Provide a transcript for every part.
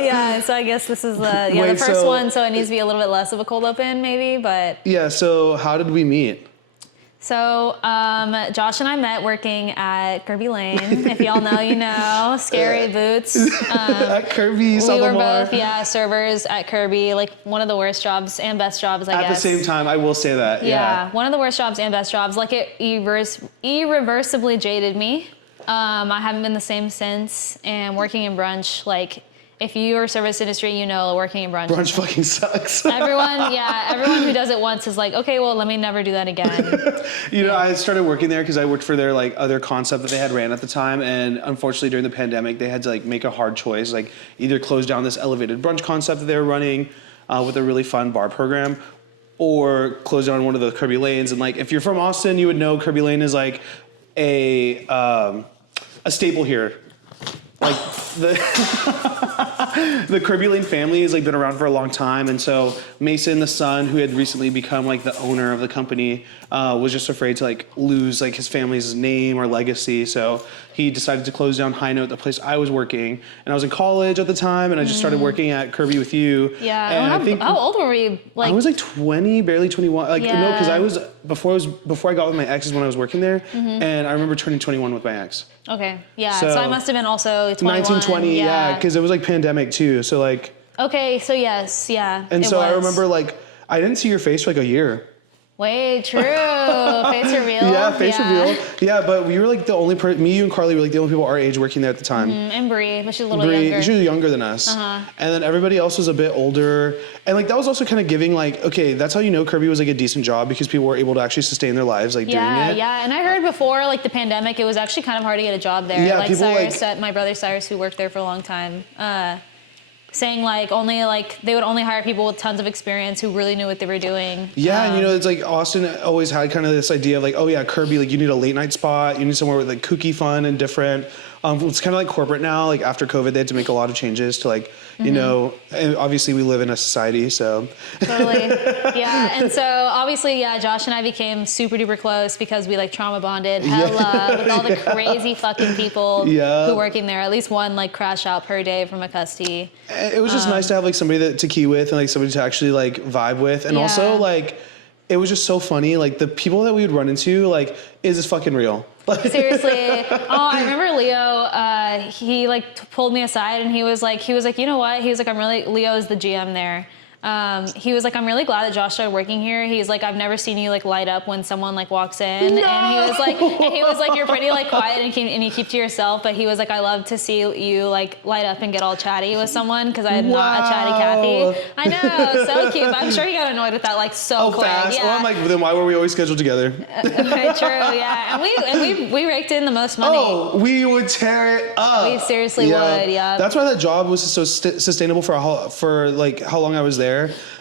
Yeah, so I guess this is the Wait, the first so- one, so it needs to be a little bit less of a cold open, maybe. But Yeah. So how did we meet? so Josh and I met working at Kirby Lane. If y'all know, you know. Scary boots. At Kirby, We were Lamar. both servers at Kirby. Like one of the worst jobs and best jobs, I guess. At the same time, I will say that. Yeah, one of the worst jobs and best jobs. Like it irreversibly jaded me. I haven't been the same since. And working in brunch, like if you are service industry, you know working in brunch. Brunch fucking sucks. Everyone who does it once is like, okay, well, let me never do that again. You know, I started working there because I worked for their like other concept that they had ran at the time, and unfortunately during the pandemic, they had to like make a hard choice, like either close down this elevated brunch concept that they were running with a really fun bar program, or close down one of the Kirby Lanes. And like, if you're from Austin, you would know Kirby Lane is like a staple here. Like the Kirby Lane family has like been around for a long time, and so Mason, the son, who had recently become like the owner of the company, was just afraid to like lose like his family's name or legacy. So he decided to close down High Note, the place I was working, and I was in college at the time, and I just started working at Kirby with you. Yeah, and and I think how old were we? Like I was like 20, barely 21. Like no, because Yeah. I was before I got with my ex is when I was working there, and I remember turning 21 with my ex. okay, yeah. So- So I must have been also 21. 1920, yeah, because it was like pandemic too. So like, Okay, so yes, yeah. and it so I was. remember like I didn't see your face for like a year. Wait, true. Face reveal. Yeah, face reveal. Yeah, but we were like the only me, you, and Carly were like the only people our age working there at the time. And Bree, but she's a little Bree, younger. she was younger than us. And then everybody else was a bit older. And like that was also kind of giving like, okay, that's how you know Kirby was like a decent job, because people were able to actually sustain their lives like doing it. Yeah. And I heard before like the pandemic, it was actually kind of hard to get a job there. Yeah, like people, Cyrus, my brother Cyrus, who worked there for a long time, saying like only like they would only hire people with tons of experience who really knew what they were doing. Yeah, and you know, it's like Austin always had kind of this idea of like, oh yeah, Kirby, like you need a late night spot, you need somewhere with like kooky fun and different. It's kind of like corporate now. Like after COVID, they had to make a lot of changes to like, you know, and obviously we live in a society, so. Totally. Yeah. And so obviously, yeah, Josh and I became super duper close because we like trauma bonded hella with all the crazy fucking people who working there. At least one like crash out per day from a custody. It was just nice to have like somebody to key with and like somebody to actually like vibe with, and also like it was just so funny. Like the people that we would run into, like, is this fucking real? Seriously. Oh, I remember Leo, he like pulled me aside and he was like, you know what? He was like, Leo is the GM there. He was like, I'm really glad that Josh started working here. He's like, I've never seen you like light up when someone like walks in. No! And he was like, you're pretty like quiet and you keep to yourself. But he was like, I love to see you like light up and get all chatty with someone because I'm not a chatty Kathy. I know, so cute. But I'm sure he got annoyed with that like so quick. Fast. Yeah. Oh, I'm like, then why were we always scheduled together? Very true, yeah. And we raked in the most money. Oh, we would tear it up. We seriously would, yeah. That's why that job was so sustainable for like how long I was there.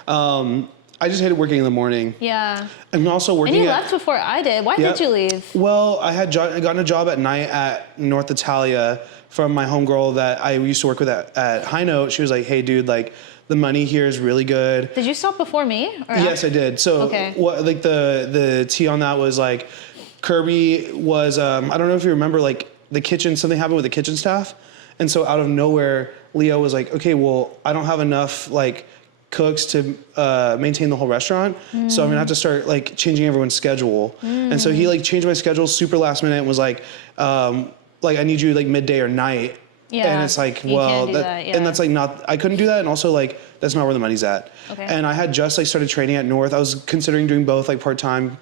I just hated working in the morning. Yeah. And also working. And you left before I did. Why did you leave? Well, I had gotten a job at night at North Italia from my homegirl that I used to work with at High Note. She was like, "Hey, dude, like the money here is really good." Did you stop before me? Or Yes, I did. So what like the tea on that was like Kirby was I don't know if you remember like the kitchen, something happened with the kitchen staff. And so out of nowhere, Leo was like, "Okay, well, I don't have enough like cooks to maintain the whole restaurant, so I'm gonna have to start like changing everyone's schedule." And so he like changed my schedule super last minute and was like I need you like midday or night. Yeah. And it's like, You well, can't do that, yeah. and that's like not, I couldn't do that, and also like that's not where the money's at. Okay. And I had just like started training at North. I was considering doing both like part time.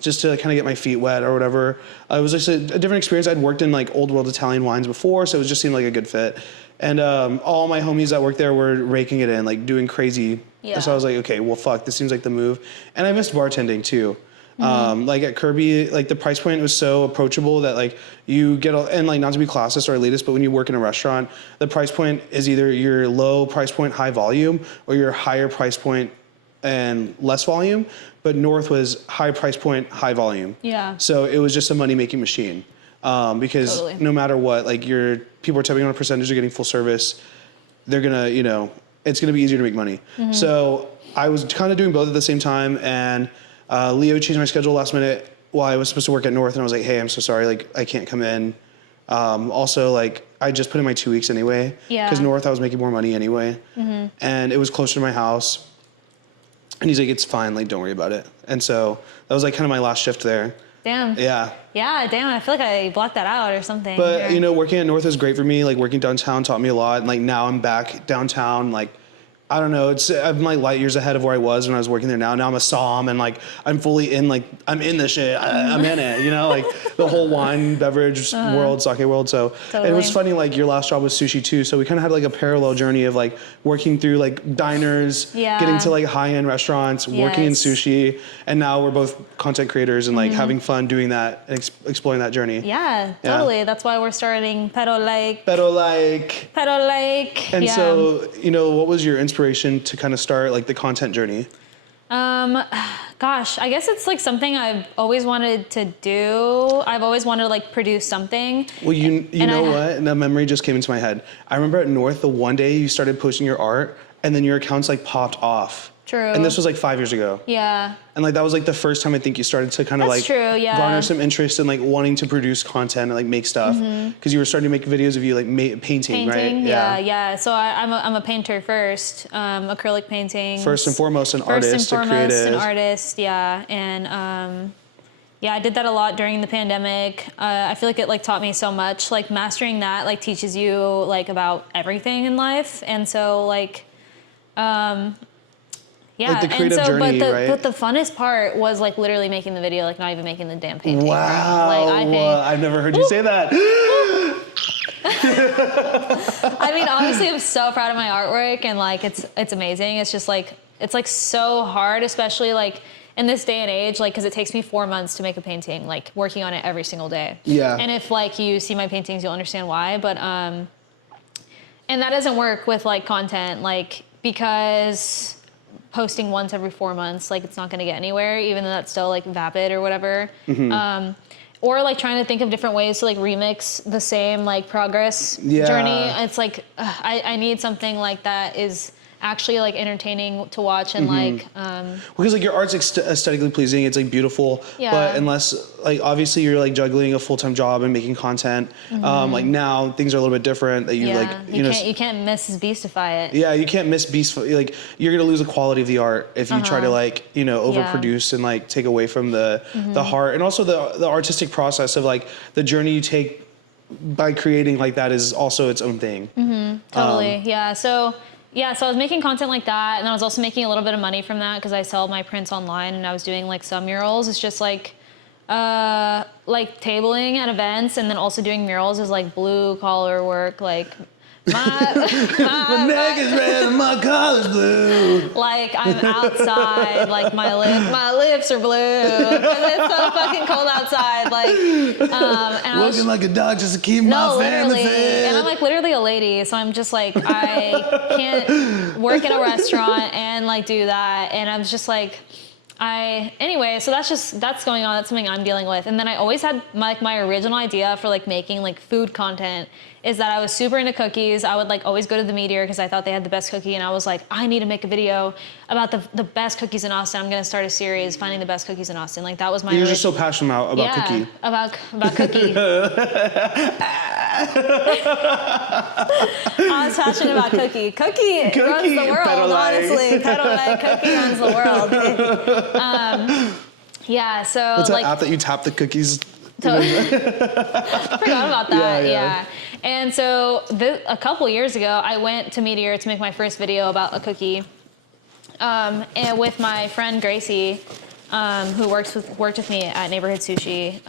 Just to kind of get my feet wet or whatever. It was just a different experience. I'd worked in like old world Italian wines before, so it just seemed like a good fit. And all my homies that worked there were raking it in, like doing crazy. Yeah. So I was like, okay, well, fuck, this seems like the move. And I missed bartending too. Like at Kirby, like the price point was so approachable that like you get, and like not to be classist or elitist, but when you work in a restaurant, the price point is either your low price point, high volume, or your higher price point and less volume. But North was high price point, high volume. Yeah. So it was just a money making machine. Because no matter what, like people are tipping on a percentage, they're getting full service. They're gonna, you know, it's gonna be easier to make money. So I was kind of doing both at the same time, and Leo changed my schedule last minute while I was supposed to work at North, and I was like, "Hey, I'm so sorry, like I can't come in Also, like, I just put in my 2 weeks anyway. Yeah. Because North, I was making more money anyway. And it was closer to my house. And he's like, it's fine. Like, don't worry about it. And so that was like kind of my last shift there. Damn. Yeah. Yeah, damn. I feel like I blocked that out or something. But, you know, working at North was great for me. Like, working downtown taught me a lot. And, like, now I'm back downtown, like, I don't know. I'm like light years ahead of where I was when I was working there now. Now I'm a somm and like I'm fully in, like I'm in the shit. I'm in it, you know, like the whole wine, beverage world, sake world. So Totally. it was funny, like your last job was sushi too. So we kind of had like a parallel journey of like working through like diners, getting to like high-end restaurants, working in sushi. And now we're both content creators and like having fun doing that and exploring that journey. Yeah, totally. That's why we're starting Pero Like. And so, you know, what was your inspiration to kind of start like the content journey? Gosh, I guess it's like something I've always wanted to do. I've always wanted to like produce something. Well, you know what? And a memory just came into my head. I remember at North, the one day you started posting your art and then your accounts like popped off. True. And this was like 5 years ago. Yeah. And like that was like the first time I think you started to kind of like garner some interest in like wanting to produce content and like make stuff because you were starting to make videos of you like painting, right? Yeah. So I'm a painter first, acrylic painting. First and foremost, an artist, a creative. An artist, yeah. And yeah, I did that a lot during the pandemic. I feel like it like taught me so much. Like mastering that like teaches you like about everything in life. And so like, yeah, like the creative journey, but the funnest part was like literally making the video, like not even making the damn painting. Wow, like, I think, I've never heard you say that. I mean, obviously, I'm so proud of my artwork, and like it's amazing. It's just like it's like so hard, especially like in this day and age, like because it takes me 4 months to make a painting, like working on it every single day. Yeah. And if like you see my paintings, you'll understand why. But and that doesn't work with like content, like because posting once every 4 months, like it's not going to get anywhere, even though that's still like vapid or whatever. Or like trying to think of different ways to like remix the same like progress journey. It's like I need something like that is actually like entertaining to watch and like because like your art's aesthetically pleasing, it's like beautiful, but unless like obviously you're like juggling a full-time job and making content, like now things are a little bit different that you like you can't Mrs. Beastify it. Yeah, you can't miss beast, like you're gonna lose the quality of the art if you try to like overproduce and like take away from the heart and also the artistic process of like the journey you take by creating like that is also its own thing. Totally. So I was making content like that, and I was also making a little bit of money from that because I sell my prints online, and I was doing like some murals. It's just like tabling at events, and then also doing murals is like blue collar work. Like my neck is red and my collar's blue. Like I'm outside, like my lips are blue because it's so fucking cold outside. Like and working like a dog just to keep my family fed. And I'm like literally a lady, so I'm just like I can't work in a restaurant and like do that, and I'm just like. Anyway, so that's going on. That's something I'm dealing with. And then I always had my original idea for like making like food content is that I was super into cookies. I would like always go to the Meteor because I thought they had the best cookie. And I was like, I need to make a video about the best cookies in Austin. I'm going to start a series finding the best cookies in Austin. Like that was my You're just so passionate about cookie. About cookie. I was passionate about cookie. Cookie runs the world, honestly. Pero like cookie runs the world. So what's like that app that you tap the cookies? Forgot about that. Yeah. And so a couple years ago, I went to Meteor to make my first video about a cookie, and with my friend Gracie, who worked with me at Neighborhood Sushi.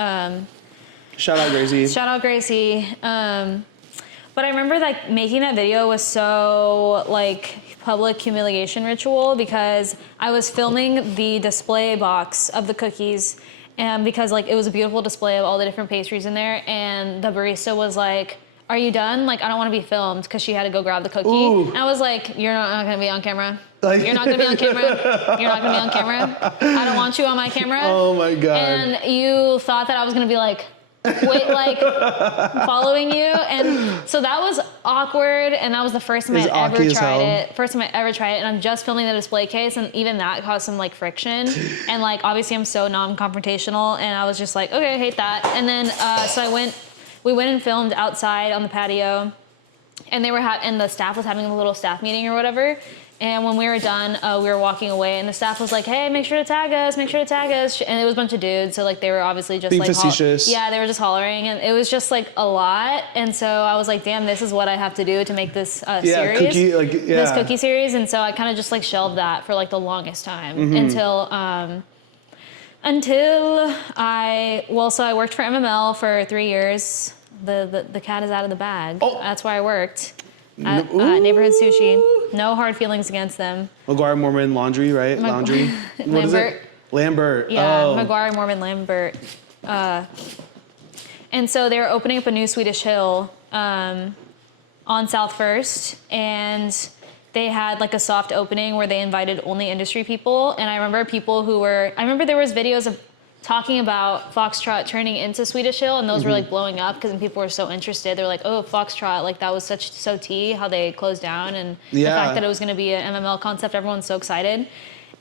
Shout out Gracie. Shout out Gracie. But I remember like making that video was so like public humiliation ritual because I was filming the display box of the cookies, and because like it was a beautiful display of all the different pastries in there, and the barista was like, "Are you done? Like I don't want to be filmed," because she had to go grab the cookie. Ooh. And I was like, "You're not gonna be on camera. You're not gonna be on camera. You're not gonna be on camera. I don't want you on my camera." Oh my god. And you thought that I was gonna be like, wait, like following you, and so that was awkward, and that was the first time I ever tried it. And I'm just filming the display case, and even that caused some like friction, and like obviously I'm so non-confrontational, and I was just like, okay, I hate that. And then so I went we went and filmed outside on the patio, and they were and the staff was having a little staff meeting or whatever. And when we were done, we were walking away, and the staff was like, "Hey, make sure to tag us, make sure to tag us." And it was a bunch of dudes, so like they were obviously just being like facetious. yeah, they were just hollering, and it was just like a lot. And so I was like, "Damn, this is what I have to do to make this series, this cookie series." And so I kind of just like shelved that for like the longest time until I worked for MML for 3 years. The cat is out of the bag. Oh. That's where I worked. At Neighborhood Sushi. No hard feelings against them. McGuire Mormon Laundry, right? Laundry. What Lambert. is it? Lambert. Yeah, oh. McGuire Mormon Lambert. And so they were opening up a new Swedish Hill on South First, and they had like a soft opening where they invited only industry people. And I remember there was videos of talking about Foxtrot turning into Swedish Hill, and those were like blowing up because people were so interested. They're like, "Oh, Foxtrot, like that was so tea how they closed down," and the fact that it was going to be an MML concept, everyone's so excited.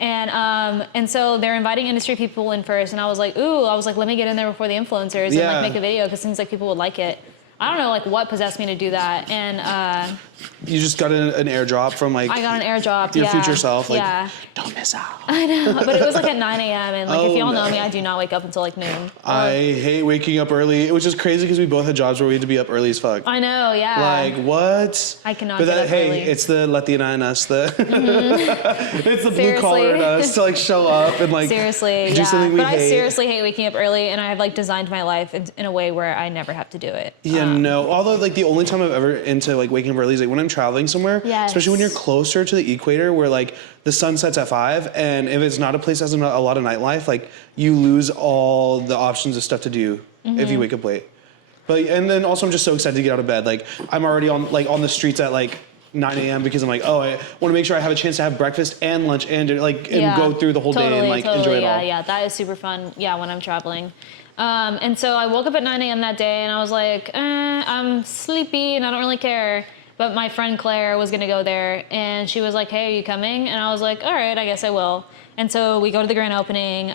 And so they're inviting industry people in first, and I was like, let me get in there before the influencers and like make a video because it seems like people would like it. I don't know like what possessed me to do that, and you just got an airdrop from like I got an airdrop. Your future self. Like, yeah. Don't miss out. I know, but it was like at 9 a.m. and like if y'all know me, I do not wake up until like noon. I hate waking up early. It was just crazy because we both had jobs where we had to be up early as fuck. I know, yeah. Like what? I cannot. But get up early. It's the Latina in us. It's the blue collar in us to like show up and like seriously, do something we hate. I seriously hate waking up early, and I have like designed my life in a way where I never have to do it. Yeah, no. Although like the only time I've ever into like waking up early is like when I'm traveling somewhere. Yes. Especially when you're closer to the equator where like the sun sets at 5, and if it's not a place that has a lot of nightlife, like you lose all the options of stuff to do if you wake up late. But and then also I'm just so excited to get out of bed. Like I'm already on the streets at like 9 a.m. because I'm like, oh, I want to make sure I have a chance to have breakfast and lunch and dinner, like and go through the whole day and like enjoy it all. Yeah, that is super fun. Yeah, when I'm traveling. And so I woke up at 9 a.m. that day, and I was like, I'm sleepy and I don't really care. But my friend Claire was going to go there, and she was like, "Hey, are you coming?" And I was like, "All right, I guess I will." And so we go to the grand opening.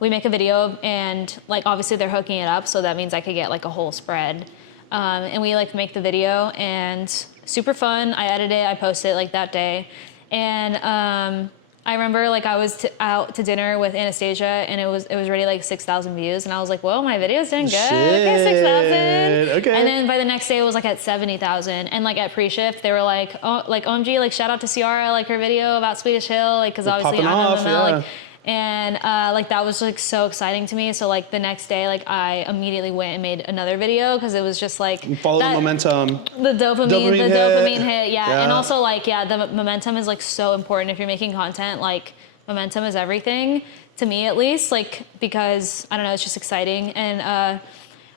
We make a video, and like obviously they're hooking it up, so that means I could get like a whole spread. And we like make the video, and super fun. I edit it, I post it like that day, and I remember like I was out to dinner with Anastasia, and it was already like 6,000 views, and I was like, "Whoa, my video's doing good. Okay, 6,000." Okay. And then by the next day, it was like at 70,000, and like at pre-shift, they were like, "Oh, like OMG, like shout out to Ciara, like her video about Swedish Hill, like because obviously I'm off, MML, like." And like that was like so exciting to me. So like the next day, like I immediately went and made another video because it was just like follow the momentum, the dopamine hit, yeah. And also like the momentum is like so important if you're making content. Like momentum is everything to me, at least. Like because I don't know, it's just exciting. And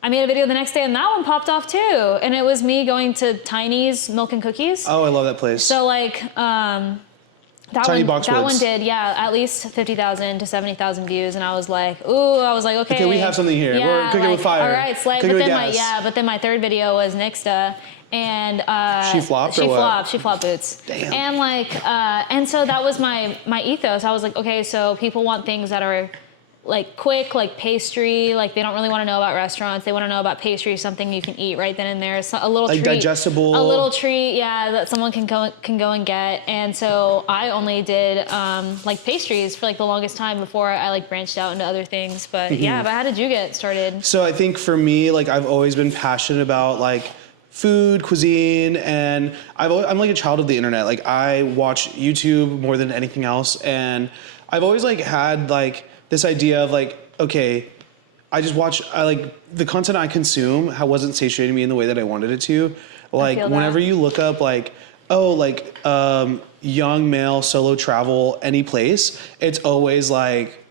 I made a video the next day, and that one popped off too. And it was me going to Tiny's Milk and Cookies. Oh, I love that place. So like. That one did, at least 50,000 to 70,000 views, and I was like, okay, we have something here. We're cooking with fire. All right, slay. But then my third video was Nixta, and she flopped. She flopped boots. Damn. And like, and so that was my ethos. I was like, okay, so people want things that are like quick, like pastry, like they don't really want to know about restaurants. They want to know about pastry, something you can eat right then and there. So a little like treat, digestible, a little treat, that someone can go and get. And so I only did like pastries for like the longest time before I like branched out into other things. But but how did you get started? So I think for me, like I've always been passionate about like food, cuisine, and I'm like a child of the internet. Like I watch YouTube more than anything else, and I've always like had like this idea of like, okay, I like the content I consume wasn't satiating me in the way that I wanted it to. Like whenever you look up like, young male solo travel any place, it's always like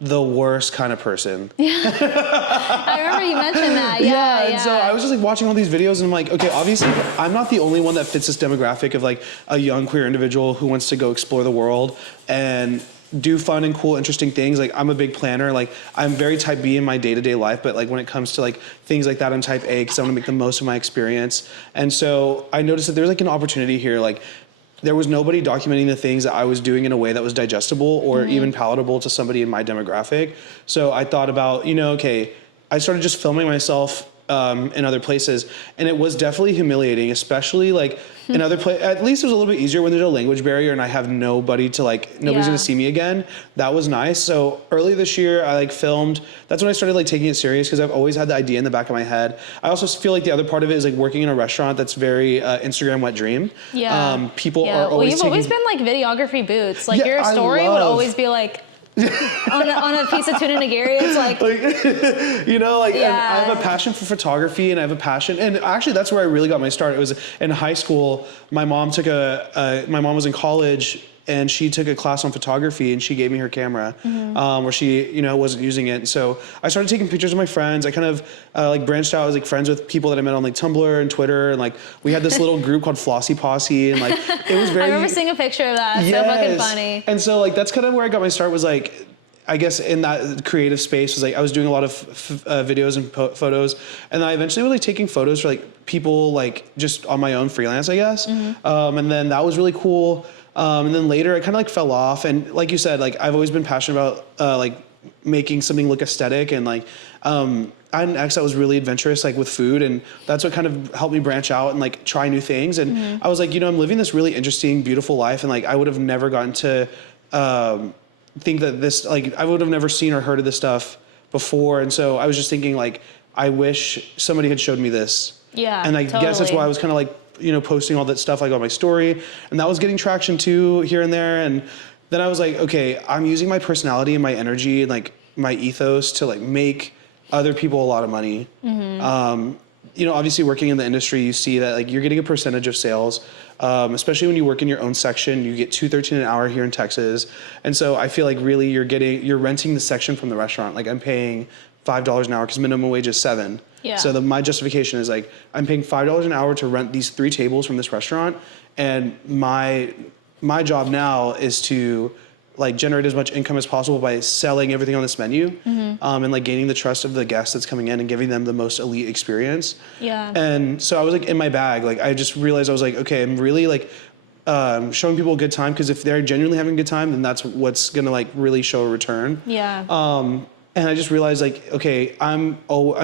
the worst kind of person. Yeah. I remember you mentioned that. Yeah. And so I was just like watching all these videos, and I'm like, okay, obviously I'm not the only one that fits this demographic of like a young queer individual who wants to go explore the world and do fun and cool, interesting things. Like I'm a big planner. Like I'm very type B in my day-to-day life, but like when it comes to like things like that, I'm type A because I want to make the most of my experience. And so I noticed that there's like an opportunity here. Like there was nobody documenting the things that I was doing in a way that was digestible or even palatable to somebody in my demographic. So I thought about, I started just filming myself in other places, and it was definitely humiliating, especially like in other places. At least it was a little bit easier when there's a language barrier and I have nobody to like, nobody's Yeah. gonna see me again. That was nice. So early this year, I like filmed. That's when I started like taking it serious because I've always had the idea in the back of my head. I also feel like the other part of it is like working in a restaurant that's very Instagram wet dream. Yeah. People are always. Well, you've always been like videography boots. Like Yeah, your I story would love- always be like. on a piece of tuna nigiri, it's like you know, like, and Yeah. I have a passion for photography, and I have a passion, and actually that's where I really got my start. It was in high school. My mom was in college, and she took a class on photography, and she gave me her camera, where she, you know, wasn't using it. So I started taking pictures of my friends. I kind of like branched out. I was like friends with people that I met on like Tumblr and Twitter, and like we had this little group called Flossy Posse, and like it was very. I remember seeing a picture of that. Yes. So fucking funny. And so like that's kind of where I got my start. Was like, I guess in that creative space was like I was doing a lot of videos and photos, and I eventually was like taking photos for like people like just on my own freelance, I guess. And then that was really cool. And then later I kind of like fell off, and like you said, like I've always been passionate about like making something look aesthetic, and like I had an ex that was really adventurous like with food, and that's what kind of helped me branch out and like try new things. And I was like, you know, I'm living this really interesting, beautiful life, and like I would have never gotten to think that this, like I would have never seen or heard of this stuff before. And so I was just thinking like, I wish somebody had showed me this. Yeah, And I guess that's why I was kind of like, you know, posting all that stuff like on my story, and that was getting traction too here and there. And then I was like, okay, I'm using my personality and my energy and like my ethos to like make other people a lot of money. You know, obviously working in the industry, you see that like you're getting a percentage of sales, especially when you work in your own section. You get $2.13 an hour here in Texas, and so I feel like really you're renting the section from the restaurant. Like I'm paying $5 an hour because minimum wage is $7. Yeah. So my justification is like I'm paying $5 an hour to rent these 3 tables from this restaurant, and my job now is to like generate as much income as possible by selling everything on this menu, and like gaining the trust of the guests that's coming in and giving them the most elite experience. Yeah. And so I was like in my bag. Like I just realized I was like, okay, I'm really like showing people a good time, because if they're genuinely having a good time, then that's what's gonna like really show a return. Yeah. And I just realized like, okay, I'm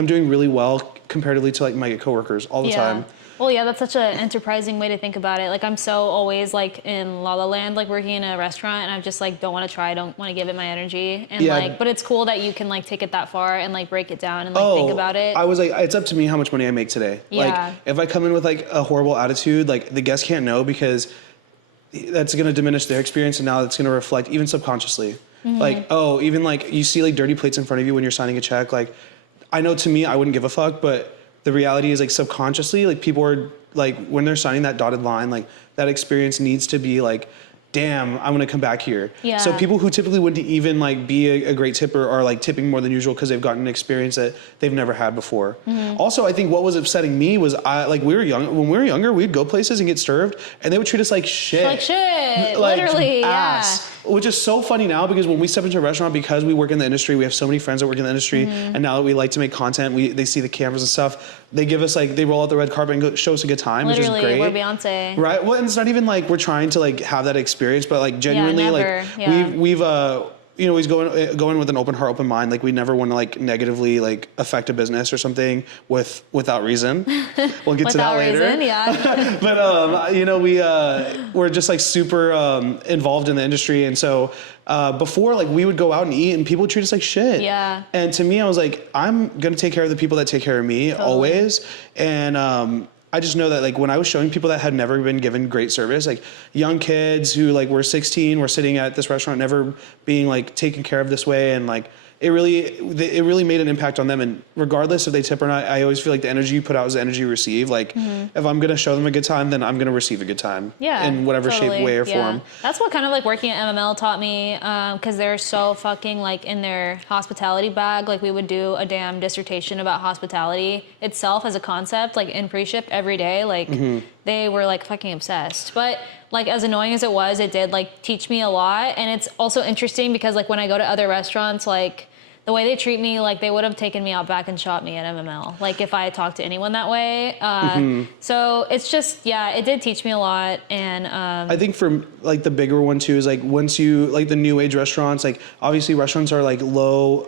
doing really well comparatively to like my coworkers all the time. Well, yeah, that's such an enterprising way to think about it. Like I'm so always like in La La Land, like working in a restaurant, and I just like don't want to try, don't want to give it my energy, and like, but it's cool that you can like take it that far and like break it down and like think about it. I was like, it's up to me how much money I make today. Yeah. Like if I come in with like a horrible attitude, like the guests can't know, because that's going to diminish their experience, and now that's going to reflect even subconsciously. Like, even like you see like dirty plates in front of you when you're signing a check. Like I know to me, I wouldn't give a fuck, but the reality is like subconsciously, like people are like, when they're signing that dotted line, like that experience needs to be like, damn, I'm gonna come back here. Yeah. So people who typically wouldn't even like be a great tipper are like tipping more than usual because they've gotten an experience that they've never had before. Also, I think what was upsetting me was when we were younger, we'd go places and get served, and they would treat us like shit. Like shit, Like literally, ass. Which is so funny now, because when we step into a restaurant, because we work in the industry, we have so many friends that work in the industry, and now that we like to make content, they see the cameras and stuff, they give us like, they roll out the red carpet and show us a good time, Literally, which is great. we're Beyonce. Right? Well, and it's not even like we're trying to like have that experience, but like genuinely, we've you know, he's going with an open heart, open mind. Like we never want to like negatively like affect a business or something without reason. We'll get to that later. Without reason, yeah. But you know, we're just like super involved in the industry, and so before, like we would go out and eat, and people would treat us like shit. Yeah. And to me, I was like, I'm gonna take care of the people that take care of me always, and I just know that like when I was showing people that had never been given great service, like young kids who like were 16, were sitting at this restaurant, never being like taken care of this way, and like it really made an impact on them. And regardless if they tip or not, I always feel like the energy you put out is the energy you receive. Like if I'm gonna show them a good time, then I'm gonna receive a good time. Yeah, in whatever shape, way, or form. That's what kind of like working at MML taught me, because they're so fucking like in their hospitality bag. Like we would do a damn dissertation about hospitality itself as a concept, like in pre-ship every day. Like they were like fucking obsessed. But like as annoying as it was, it did like teach me a lot. And it's also interesting because like when I go to other restaurants, like the way they treat me, like they would have taken me out back and shot me at MML, like if I had talked to anyone that way. So it's just, yeah, it did teach me a lot. And I think for like the bigger one too is like once you like the new age restaurants, like obviously restaurants are like low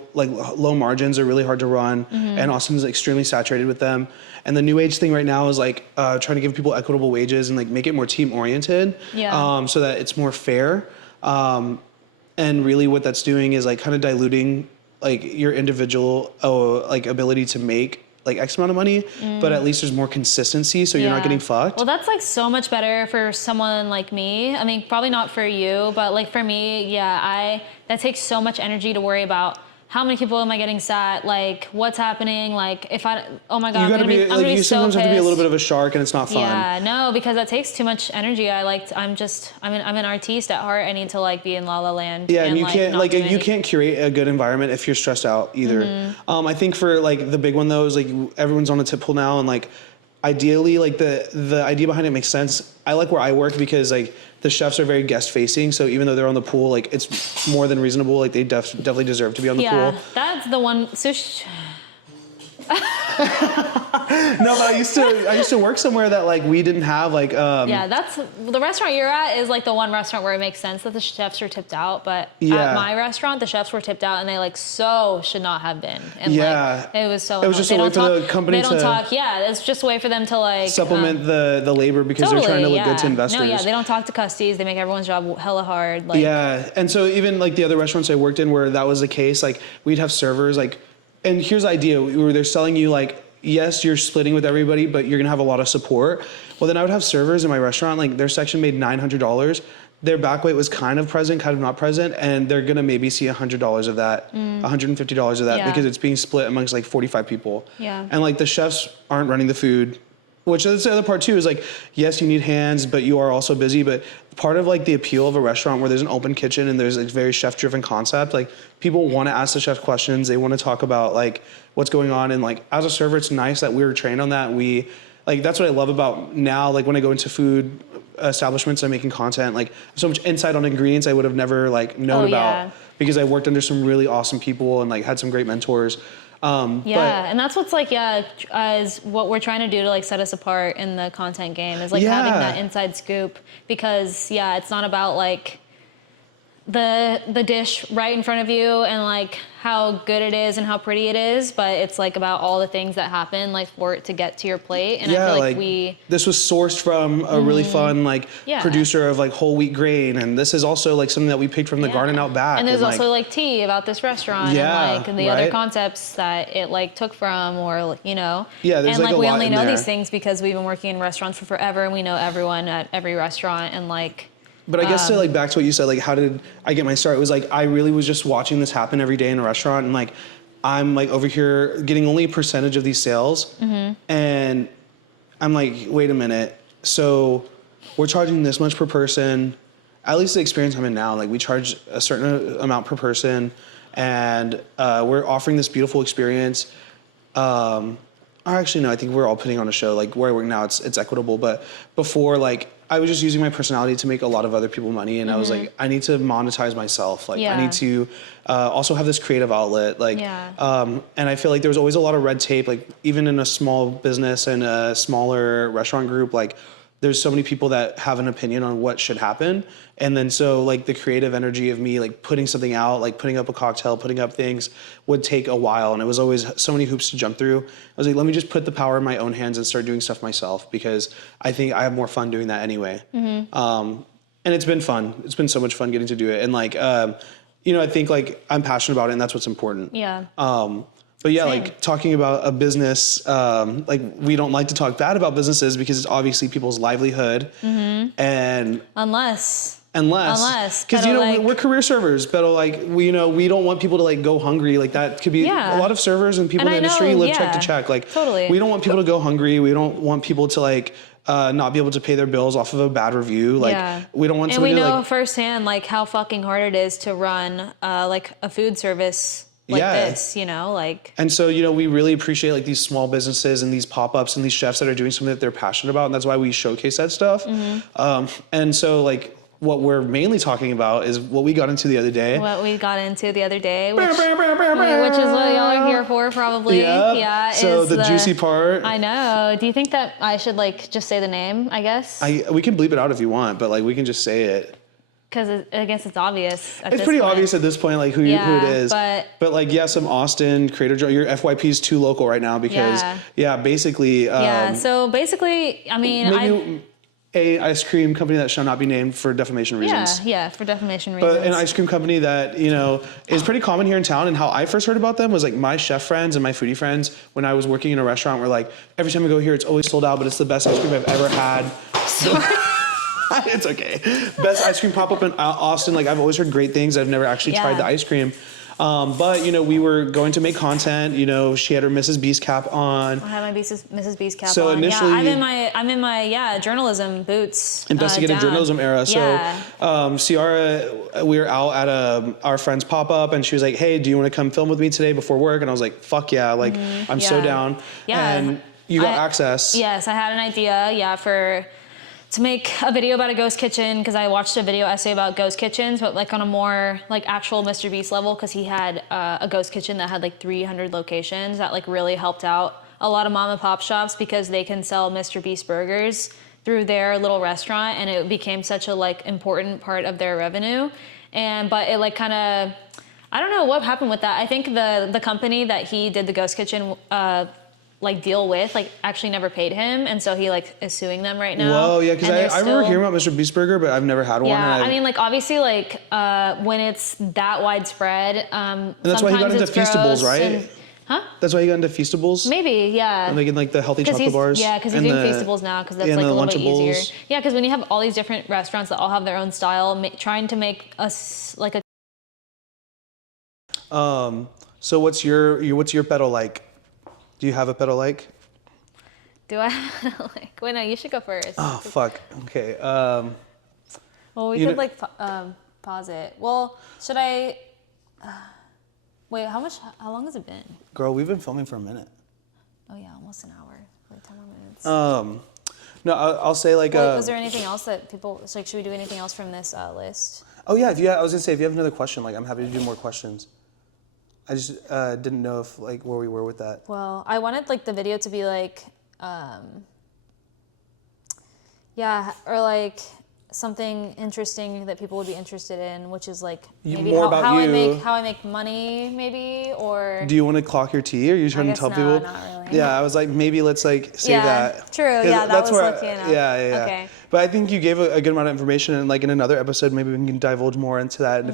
margins, are really hard to run, and Austin's extremely saturated with them. And the new age thing right now is like trying to give people equitable wages and like make it more team oriented, so that it's more fair. And really what that's doing is like kind of diluting like your individual like ability to make like X amount of money, but at least there's more consistency, so you're not getting fucked. Well, that's like so much better for someone like me. I mean, probably not for you, but like for me, that takes so much energy to worry about how many people am I getting sat? Like, what's happening? Like, oh my God, I'm gonna be so pissed. You sometimes have to be a little bit of a shark, and it's not fun. Yeah, no, because that takes too much energy. I'm an artiste at heart. I need to like be in La La Land. Yeah, and you can't curate a good environment if you're stressed out either. I think for like the big one though is like everyone's on a tip pool now, and like ideally like the idea behind it makes sense. I like where I work because like the chefs are very guest facing, so even though they're on the pool, like it's more than reasonable. Like they definitely deserve to be on the pool. Yeah, that's the one. No, but I used to work somewhere that like we didn't have like that's the restaurant you're at is like the one restaurant where it makes sense that the chefs are tipped out, but at my restaurant the chefs were tipped out and they like should not have been. And like it was just a way for the company it's just a way for them to like supplement the labor because they're trying to look good to investors. No, they don't talk to custies, they make everyone's job hella hard. Like, and so even like the other restaurants I worked in where that was the case, like we'd have servers like, and here's the idea where they're selling you like, yes, you're splitting with everybody, but you're gonna have a lot of support. Well, then I would have servers in my restaurant, like their section made $900. Their back weight was kind of present, kind of not present, and they're gonna maybe see $100 of that, $150 of that because it's being split amongst like 45 people. Yeah. And like the chefs aren't running the food, which is the other part too, is like, yes, you need hands, but you are also busy. But part of like the appeal of a restaurant where there's an open kitchen and there's a very chef-driven concept, like people want to ask the chef questions. They want to talk about like what's going on. And like as a server, it's nice that we were trained on that. That's what I love about now. Like when I go into food establishments, I'm making content, like so much insight on ingredients I would have never like known about because I worked under some really awesome people and like had some great mentors. And that's what's like, is what we're trying to do to like set us apart in the content game is like having that inside scoop because it's not about like the dish right in front of you and like how good it is and how pretty it is, but it's like about all the things that happen like for it to get to your plate. And I feel like this was sourced from a really fun like producer of like whole wheat grain, and this is also like something that we picked from the garden out back. And there's also like tea about this restaurant and like the other concepts that it like took from, or there's and like we only know these things because we've been working in restaurants for forever and we know everyone at every restaurant and like. But I guess to like back to what you said, like how did I get my start? It was like I really was just watching this happen every day in a restaurant, and like I'm like over here getting only a percentage of these sales, and I'm like, wait a minute, so we're charging this much per person. At least the experience I'm in now, like we charge a certain amount per person, and we're offering this beautiful experience. Or actually, no, I think we're all putting on a show. Like where I work now, it's equitable, but before like. I was just using my personality to make a lot of other people money, and I was like, I need to monetize myself. Like, I need to also have this creative outlet. Like, and I feel like there was always a lot of red tape. Like, even in a small business and a smaller restaurant group, like, there's so many people that have an opinion on what should happen. And then so like the creative energy of me like putting something out, like putting up a cocktail, putting up things would take a while. And it was always so many hoops to jump through. I was like, let me just put the power in my own hands and start doing stuff myself because I think I have more fun doing that anyway. And it's been fun. It's been so much fun getting to do it. And like, I think like I'm passionate about it and that's what's important. But yeah, like talking about a business, like we don't like to talk bad about businesses because it's obviously people's livelihood. And unless, because we're career servers, but like we don't want people to like go hungry. Like that could be a lot of servers and people in the industry live check to check. Like we don't want people to go hungry. We don't want people to like not be able to pay their bills off of a bad review. Like we don't want. And we know firsthand like how fucking hard it is to run like a food service. This, like. And so, we really appreciate like these small businesses and these pop-ups and these chefs that are doing something that they're passionate about. And that's why we showcase that stuff. And so like, what we're mainly talking about is what we got into the other day. What we got into the other day, which is what y'all are here for, probably. Yep. Yeah. So the juicy part. I know. Do you think that I should like just say the name? I guess. We can bleep it out if you want, but like we can just say it. Because I guess it's obvious. It's pretty obvious at this point, like who it is. But like, yeah, some Austin creator. Your FYP is too local right now because basically. So basically, I mean, maybe a ice cream company that shall not be named for defamation reasons. Yeah, for defamation reasons. But an ice cream company that, you know, is pretty common here in town. And how I first heard about them was like my chef friends and my foodie friends when I was working in a restaurant were like, every time I go here, it's always sold out, but it's the best ice cream I've ever had. Sorry. It's okay. Best ice cream pop-up in Austin. Like I've always heard great things. I've never actually tried the ice cream. But, you know, we were going to make content. You know, she had her Mrs. Beast cap on. I had my Mrs. Beast cap on. So initially, I'm in my journalism boots. Investigative journalism era. So, Ciara, we were out at our friend's pop-up, and she was like, "Hey, do you want to come film with me today before work?" And I was like, "Fuck yeah!" Like, I'm so down. Yeah. And you got access. Yes, I had an idea. To make a video about a ghost kitchen, because I watched a video essay about ghost kitchens, but like on a more like actual Mr. Beast level, because he had a ghost kitchen that had like 300 locations that like really helped out a lot of mom and pop shops because they can sell Mr. Beast burgers through their little restaurant, and it became such a like important part of their revenue. But it like kind of, I don't know what happened with that. I think the company that he did the ghost kitchen like deal with like actually never paid him, and so he like is suing them right now. Whoa, yeah, because I remember hearing about Mr. Beast Burger, but I've never had one. Yeah, I mean, like obviously, like when it's that widespread, and that's why he got into Feastables, right? That's why he got into Feastables. Maybe, yeah. And making like the healthy chocolate bars. Yeah, because he's doing Feastables now, because that's like a little bit easier. Yeah, because when you have all these different restaurants that all have their own style, trying to make us like a. So what's your pedo like? Do you have a pedo like? Do I have like? Wait, no, you should go first. Oh, fuck. Okay. Well, we could like pause it. Well, should I? Wait, how long has it been? Girl, we've been filming for a minute. Oh yeah, almost an hour. Like 10 more minutes. No, I'll say like. Was there anything else that people like? Should we do anything else from this list? Oh yeah, I was gonna say if you have another question, like I'm happy to do more questions. I just didn't know if like where we were with that. Well, I wanted like the video to be like, or like something interesting that people would be interested in, which is like maybe how I make money, maybe, or. Do you want to clock your tea, or are you trying to tell people? Not really. Yeah, I was like maybe let's like save that. True. Yeah, that was lucky enough. Yeah. Okay. But I think you gave a good amount of information, and like in another episode, maybe we can divulge more into that. And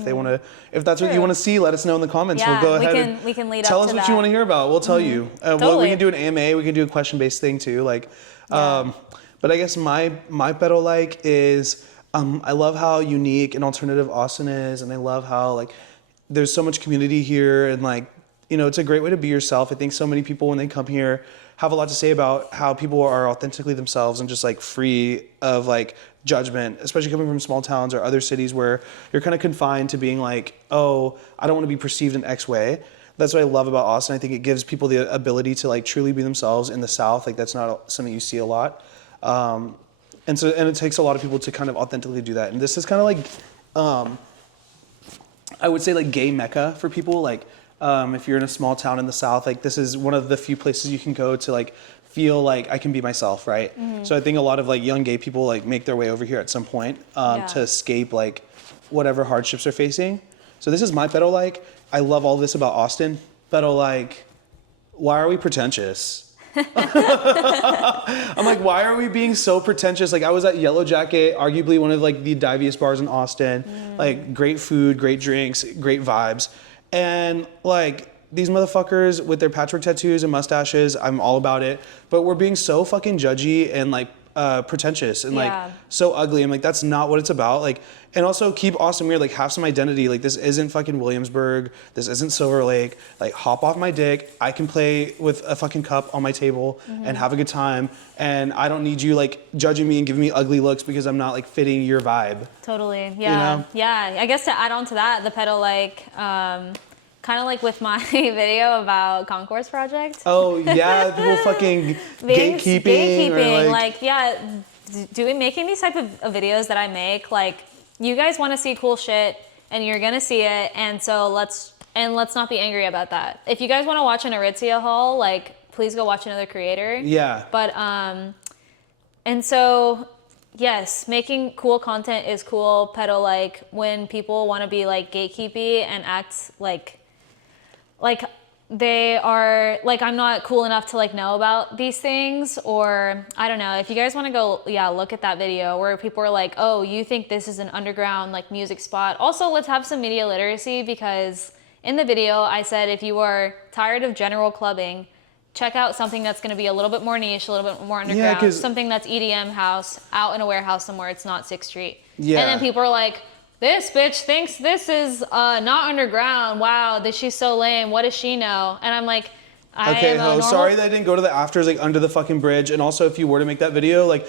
if that's what you want to see, let us know in the comments. Yeah, we'll go ahead we can lead tell up us to what that. you want to hear about. We'll tell you. Totally. We can do an AMA. We can do a question-based thing too. Like, but I guess my pedo like is I love how unique and alternative Austin is, and I love how like there's so much community here, and like it's a great way to be yourself. I think so many people when they come here have a lot to say about how people are authentically themselves and just like free of like judgment, especially coming from small towns or other cities where you're kind of confined to being like, oh, I don't want to be perceived in X way. That's what I love about Austin. I think it gives people the ability to like truly be themselves in the South. Like that's not something you see a lot. And it takes a lot of people to kind of authentically do that. And this is kind of like, I would say like gay mecca for people. Like if you're in a small town in the South, like this is one of the few places you can go to like feel like I can be myself, right? Mm-hmm. So I think a lot of like young gay people like make their way over here at some point to escape like whatever hardships they're facing. So this is my pedo like. I love all this about Austin. Pedo like, why are we pretentious? I'm like, why are we being so pretentious? Like I was at Yellow Jacket, arguably one of like the diviest bars in Austin. Like great food, great drinks, great vibes. And like these motherfuckers with their patchwork tattoos and mustaches, I'm all about it. But we're being so fucking judgy and like pretentious and like so ugly. I'm like, that's not what it's about. Like, and also keep Austin weird, like have some identity. Like this isn't fucking Williamsburg. This isn't Silver Lake. Like hop off my dick. I can play with a fucking cup on my table and have a good time. And I don't need you like judging me and giving me ugly looks because I'm not like fitting your vibe. Totally. Yeah. You know? Yeah. I guess to add on to that, the pedo like, kind of like with my video about Concourse Project. Oh yeah, people fucking gatekeeping. Like making these type of videos that I make, like you guys want to see cool shit, and you're gonna see it, and so let's not be angry about that. If you guys want to watch an Aritzia haul, like, please go watch another creator. Yeah. But and so yes, making cool content is cool. Pero like when people want to be like gatekeepy and act like they are like, I'm not cool enough to like know about these things, or I don't know. If you guys want to go, look at that video where people are like, oh, you think this is an underground like music spot. Also, let's have some media literacy, because in the video I said, if you are tired of general clubbing, check out something that's going to be a little bit more niche, a little bit more underground, something that's EDM house out in a warehouse somewhere. It's not 6th Street. Yeah. And then people are like, this bitch thinks this is not underground. Wow, she's so lame. What does she know? And I'm like, sorry that I didn't go to the afters like under the fucking bridge. And also, if you were to make that video, like,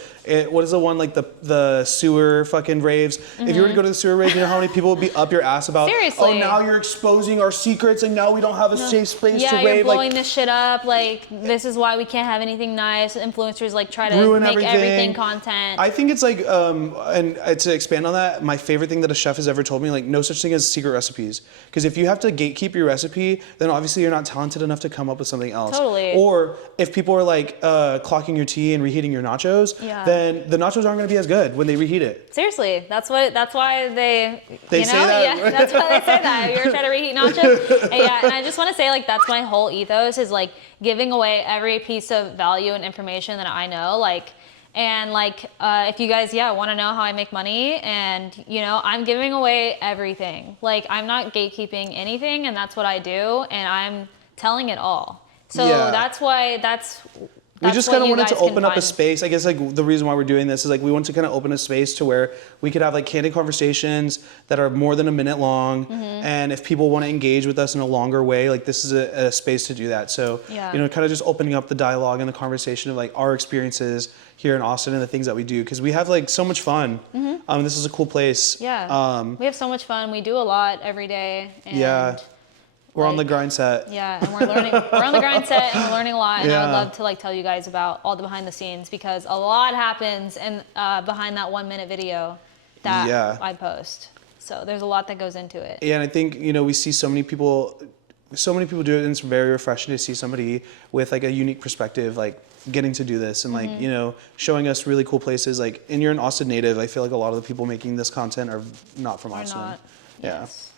what is the one like the sewer fucking raves? Mm-hmm. If you were to go to the sewer raves, you know how many people would be up your ass about? Seriously. Oh, now you're exposing our secrets, and now we don't have a safe space to rave. Yeah, you're blowing this shit up. Like, this is why we can't have anything nice. Influencers like try to ruin make everything content. I think it's like, and to expand on that, my favorite thing that a chef has ever told me, like, no such thing as secret recipes. Because if you have to gatekeep your recipe, then obviously you're not talented enough to come up with something else. Totally. Or if people are like clocking your tea and reheating your nachos, then the nachos aren't going to be as good when they reheat it. Seriously, that's why they say that. Yeah, that's why they say that. If you're trying to reheat nachos, and I just want to say, like, that's my whole ethos, is like giving away every piece of value and information that I know, like. And like, if you guys, want to know how I make money, and I'm giving away everything. Like, I'm not gatekeeping anything, and that's what I do, and I'm telling it all. So that's why we just kind of wanted to open up a space. I guess like the reason why we're doing this is like we want to kind of open a space to where we could have like candid conversations that are more than a minute long. Mm-hmm. And if people want to engage with us in a longer way, like this is a space to do that. So, kind of just opening up the dialogue and the conversation of like our experiences here in Austin and the things that we do. Because we have like so much fun. Mm-hmm. This is a cool place. Yeah. We have so much fun. We do a lot every day. And we're on the grind set. Yeah, and we're learning. We're on the grind set, and we're learning a lot. And I would love to like tell you guys about all the behind the scenes, because a lot happens behind that 1 minute video that I post. So there's a lot that goes into it. Yeah, and I think we see so many people do it, and it's very refreshing to see somebody with like a unique perspective, like getting to do this and like showing us really cool places. Like, and you're an Austin native. I feel like a lot of the people making this content are not from Austin. Not. Yeah. Yes.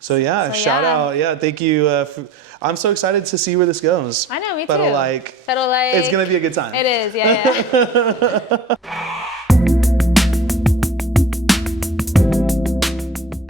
So shout out. Yeah, thank you. I'm so excited to see where this goes. I know, me too. But like, it's going to be a good time. It is, yeah.